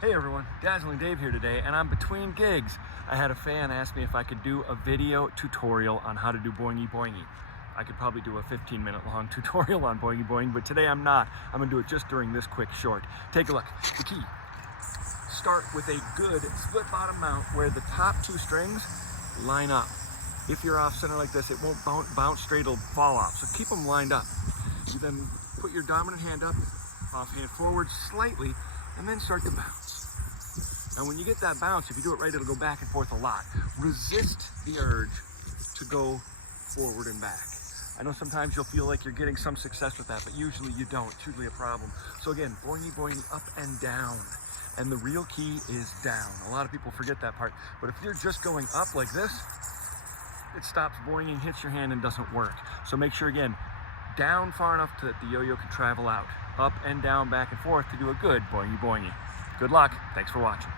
Hey everyone, Dazzling Dave here today, and I'm between gigs. I had a fan ask me if I could do a video tutorial on how to do Boingy Boingy. I could probably do a 15-minute long tutorial on Boingy Boingy, but today I'm not. I'm gonna do it just during this quick short. Take a look. The key. Start with a good split bottom mount where the top two strings line up. If you're off center like this, it won't bounce straight, it'll fall off. So keep them lined up. You then put your dominant hand up, off hand forward slightly, and then start to bounce. And when you get that bounce, if you do it right, it'll go back and forth a lot. Resist the urge to go forward and back. I know sometimes you'll feel like you're getting some success with that, but usually you don't. It's usually a problem. So again, boingy boingy, up and down. And the real key is down. A lot of people forget that part. But if you're just going up like this, it stops boinging, hits your hand, and doesn't work. So make sure, again, down far enough that the yo-yo can travel out. Up and down, back and forth to do a good boingy boingy. Good luck. Thanks for watching.